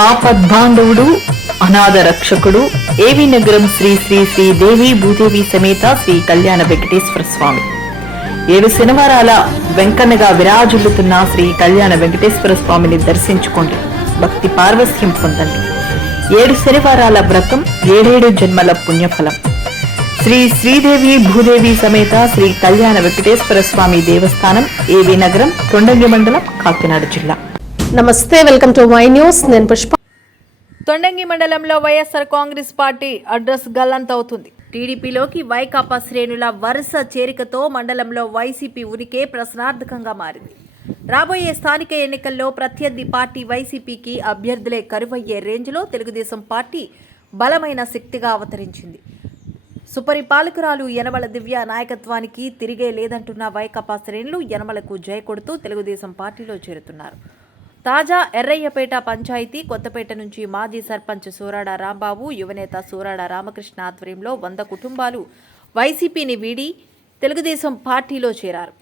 ఆపద్బాంధవుడు అనాథ రక్షకుడు ఏవి నగరం శ్రీ శ్రీ శ్రీ దేవి భూదేవి సమేత శ్రీ కళ్యాణ వెంకటేశ్వర స్వామి 7 శనివారాల వెంకన్నగా విరాజిల్లుతున్న శ్రీ కళ్యాణ వెంకటేశ్వర స్వామిని దర్శించుకోండి, భక్తి పార్వస్యం పొందండి. 7 శనివారాల వ్రతం 7 జన్మల పుణ్యఫలం. శ్రీ శ్రీదేవి భూదేవి సమేత శ్రీ కళ్యాణ వెంకటేశ్వర స్వామి దేవస్థానం, ఏవి నగరం, తొండంగి మండలం, కాకినాడ జిల్లా. నమస్తే, వెల్కమ్ టు మై న్యూస్. నేను పుష్ప. తొండంగి మండలంలో వైఎస్ఆర్ కాంగ్రెస్ పార్టీ అడ్రస్ గల్లంతవుతుంది. టీడీపీలోకి వైకాపా శ్రేణుల వరుస చేరికతో మండలంలో వైసీపీ ఉనికి ప్రశ్నార్థకంగా మారింది. రాబోయే స్థానిక ఎన్నికల్లో ప్రత్యర్థి పార్టీ వైసీపీకి అభ్యర్థులే కరువయ్యే రేంజ్లో తెలుగుదేశం పార్టీ బలమైన శక్తిగా అవతరించింది. సుపరిపాలకురాలు యనమల దివ్య నాయకత్వానికి తిరిగే లేదంటున్న వైకాపా శ్రేణులు యనమలకు జయ కొడుతూ తెలుగుదేశం పార్టీలో చేరుతున్నారు. తాజా ఎర్రయ్యపేట పంచాయతీ కొత్తపేట నుంచి మాజీ సర్పంచ్ సూరాడ రాంబాబు, యువనేత సూరాడ రామకృష్ణ ఆధ్వర్యంలో 100 కుటుంబాలు వైసీపీని వీడి తెలుగుదేశం పార్టీలో చేరారు.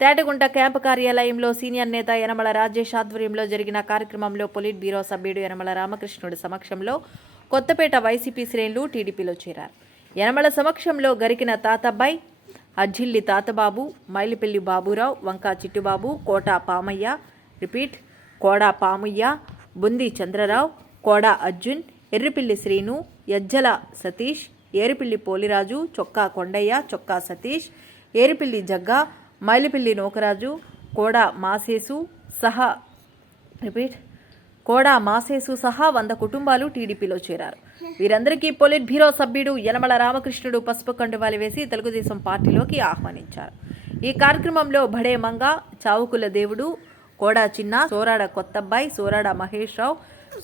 తేటగుంట క్యాంపు కార్యాలయంలో సీనియర్ నేత యనమల రాజేష్ ఆధ్వర్యంలో జరిగిన కార్యక్రమంలో పొలిట్ బ్యూరో సభ్యుడు యనమల రామకృష్ణుడి సమక్షంలో కొత్తపేట వైసీపీ శ్రేణులు టీడీపీలో చేరారు. యనమల సమక్షంలో గరికిన తాతబ్బాయి, అజ్జిల్లి తాతబాబు, మైలిపల్లి బాబురావు, వంకా చిట్టుబాబు, కోట పామయ్య, రిపీట్ కోడా పామయ్య, బుంది చంద్రరావు, కోడా అర్జున్, ఎర్రిపిల్లి శ్రీను, యజ్జల సతీష్, ఏరిపిల్లి పోలిరాజు, చొక్కా కొండయ్య, చొక్కా సతీష్, ఏరిపిల్లి జగ్గా, మైలిపిల్లి నోకరాజు, కోడా మాసేసు సహా 100 కుటుంబాలు టీడీపీలో చేరారు. వీరందరికీ పొలిట్ బ్యూరో సభ్యుడు యనమల రామకృష్ణుడు పసుపు కండువాలు వేసి తెలుగుదేశం పార్టీలోకి ఆహ్వానించారు. ఈ కార్యక్రమంలో బడే మంగ, చావుకుల దేవుడు, కోడా చిన్న, సోరాడ కొత్తబ్బాయి, సోరాడ మహేష్ రావు,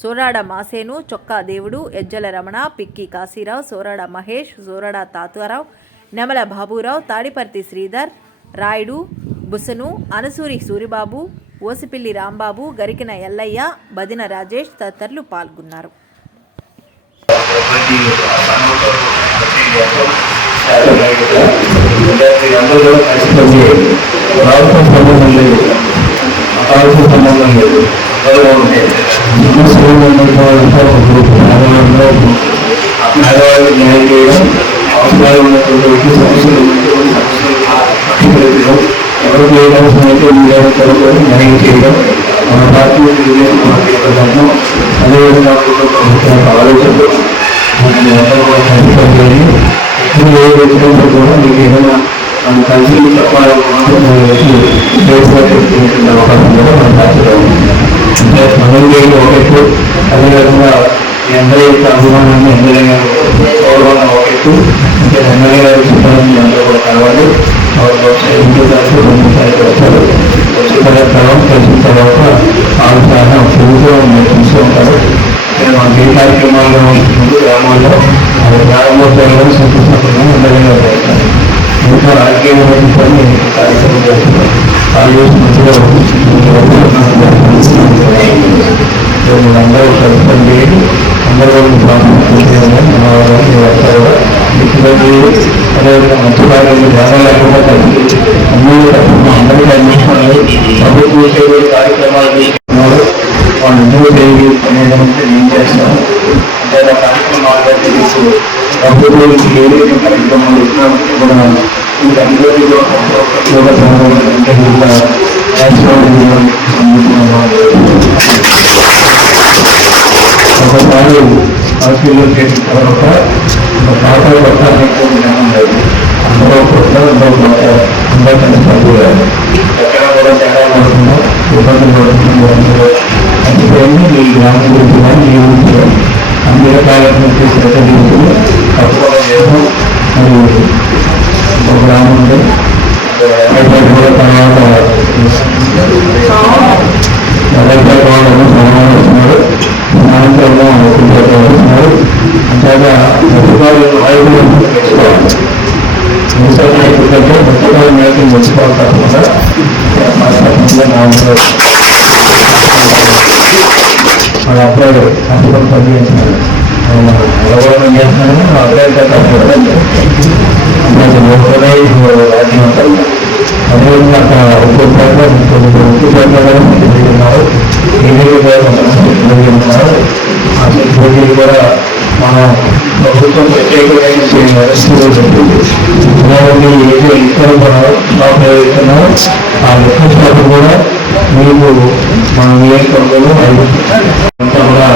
సోరాడ మాసేను, చొక్కా దేవుడు, ఎజ్జల రమణ, పిక్కి కాశీరావు, సోరాడ మహేష్, సోరాడ తాతారావు, నెమల బాబురావు, తాడిపర్తి శ్రీధర్, రాయుడు, బుసను, అనసూరి సూరిబాబు, ఓసిపిల్లి రాంబాబు, గరికిన ఎల్లయ్య, బదిన రాజేష్ తదితరులు పాల్గొన్నారు. సంబంధం లేదు. పేదవాళ్ళకి న్యాయం చేయడం, అవసరాలు ఉన్నటువంటి సమస్యలు ఎవరికి ఏ అవసరం అయితే న్యాయం చేయడం మన పార్టీ తెలుగుదేశం పార్టీ యొక్క ధర్మం. అదేవిధంగా ప్రభుత్వానికి ఆలోచనలు ఏ వ్యక్తితో కూడా మీకు ఏదైనా కలిసి చెప్పాలని అవకాశం కూడా మన పార్టీలో ఉంది. అంటే మనోదేవి ఒకట్టు, అదేవిధంగా ఎమ్మెల్యే యొక్క అభిమానాన్ని ఎమ్మెల్యే గౌరవాన్ని ఒకట్టు, అంటే ఎమ్మెల్యే గారి చెప్పాలని అందరూ కూడా కలవాలి. ఇంటి కలిసి 2 సార్లు వచ్చారు. వచ్చిన తర్వాత కలిసిన తర్వాత ఆలోచన చెబుతూ చూస్తూ ఉంటారు. మనకి ఏ కార్యక్రమాలు ముందు గ్రామాల్లో గ్రామోత్సవాలు సంతోషంగా ఎమ్మెల్యే గారు చేస్తారు. ఇంకా రాజకీయ పని కార్యక్రమం చేస్తున్నారు. వాళ్ళు మంచిగా అందరూ కలుపుకొని చేయండి. అందరూ అదేవిధంగా మంచి కార్యాలు ధ్యానం లేకుండా కలిసి అందరికీ అందించుకోవాలి. ప్రభుత్వ సేవ కార్యక్రమాలు తీసుకున్నారు. వాళ్ళు ఎందుకు చేయాలి అనేది ఏం చేస్తాము అంటే కార్యక్రమాలు తెలుసు. ప్రభుత్వానికి ఏదైతే కార్యక్రమాలు ఇచ్చినప్పుడు కూడా అందరిలో ఒకసారి పార్టీలో చేసిన తర్వాత పాత పట్టానికి లేదు. అందరూ అందరూ కలిసి పడుకోలేదు. ఎక్కడ కూడా తేడా పడుతుందో ఇబ్బందులు పడుతుందో అందుకని ఈ గ్రామం గురించి కానీ ఈ ఊరిలో అన్ని రకాల శ్రద్ధ తీసుకుని తప్పకుండా చేసాం. మరి ఒక గ్రామం ఉంది కూడా తర్వాత వాళ్ళు సమానం వస్తున్నారు. అనంతరంగా వస్తున్నారు. అంతగా ప్రతిపాదన వాయువులు తెచ్చుకోవాలి. మున్సిపల్ నాయకుల కంటే ప్రతిపాదన నాయకులు తెచ్చుకోవాలి. తప్పకుండా మన అబ్బాయిలు కష్టపడి పని చేస్తున్నారు. ఎవరు చేస్తున్నారని మా అబ్బాయి రాజ్యం అంటారు. అదేవిధంగా అక్కడ ఒక్కొక్కరు ఉన్నారు. ఏదైతే ఉన్నారు అలాగే ఏదో ఇతర షాప్ ఏదైతున్నారో ఆ లెక్క షాప్ కూడా మీకు మన నియోజకవర్గంలో అంతా కూడా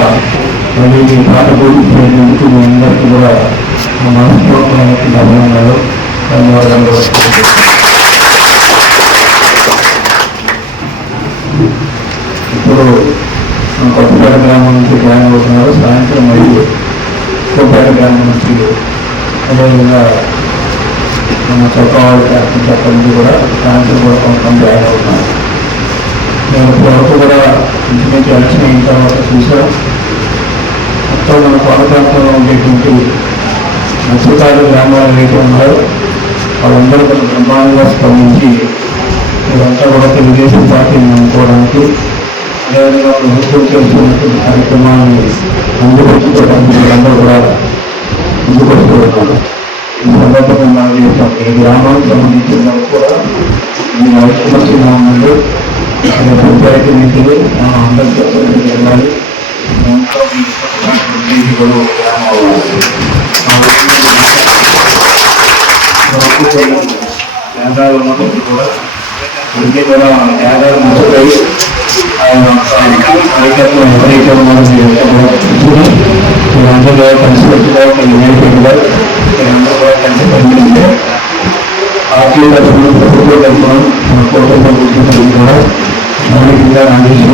మళ్ళీ మీ పాట పూర్తించినందుకు మీ అందరికీ కూడా మనస్ఫూర్తిమైనటువంటి అభినందనలు, ధన్యవాదాలు. ఇప్పుడు కొత్తపేట గ్రామం నుంచి జాయిన్ అవుతున్నారు. సాయంత్రం మరియు కొత్తపేట గ్రామం నుంచి అదేవిధంగా మన చొక్కవాడి చెప్పడం నుంచి కూడా సాయంత్రం కూడా కొంతమంది జాయిన్ అవుతున్నారు. నేను ఇప్పటివరకు కూడా ఇంటికి ఎలక్షన్ అయిన తర్వాత చూసాం. మొత్తం మన కొండ ప్రాంతంలో ఉండేటువంటి మత్స్యకారుల గ్రామాలు ఏవైతే ఉన్నారో వాళ్ళందరూ కొంచెం బ్రహ్మాండంగా స్పందించి ఇదంతా కూడా తెలుగుదేశం పార్టీని నమ్ముకోవడానికి, అదేవిధంగా ప్రభుత్వం చేస్తున్నటువంటి కార్యక్రమాన్ని అందుకొచ్చుకోవడానికి వీళ్ళందరూ కూడా ముందుకొస్తున్నారు. ఈ సందర్భంగా మనం చేస్తాం. ఈ గ్రామానికి సంబంధించిన వాళ్ళు కూడా మీ అవసరంగా ఉందండి. పంచాయతీ నిధులు అందరికీ వెళ్ళాలి. కేంద్రాలు ఉన్నప్పుడు కూడా ఇప్పటికీ కూడా కేంద్రాలు నష్టపోయి కార్యకర్తలు ఎవరైతే ఉన్నారో మీరందరూ కలిసిపెట్టుగా నేర్పెట్టుగా మీరందరూ కూడా కలిసి పనిచేస్తే పార్టీ తరఫున ప్రభుత్వ తరఫున మన కోట ప్రభుత్వం కూడా మౌలికంగా అందించిన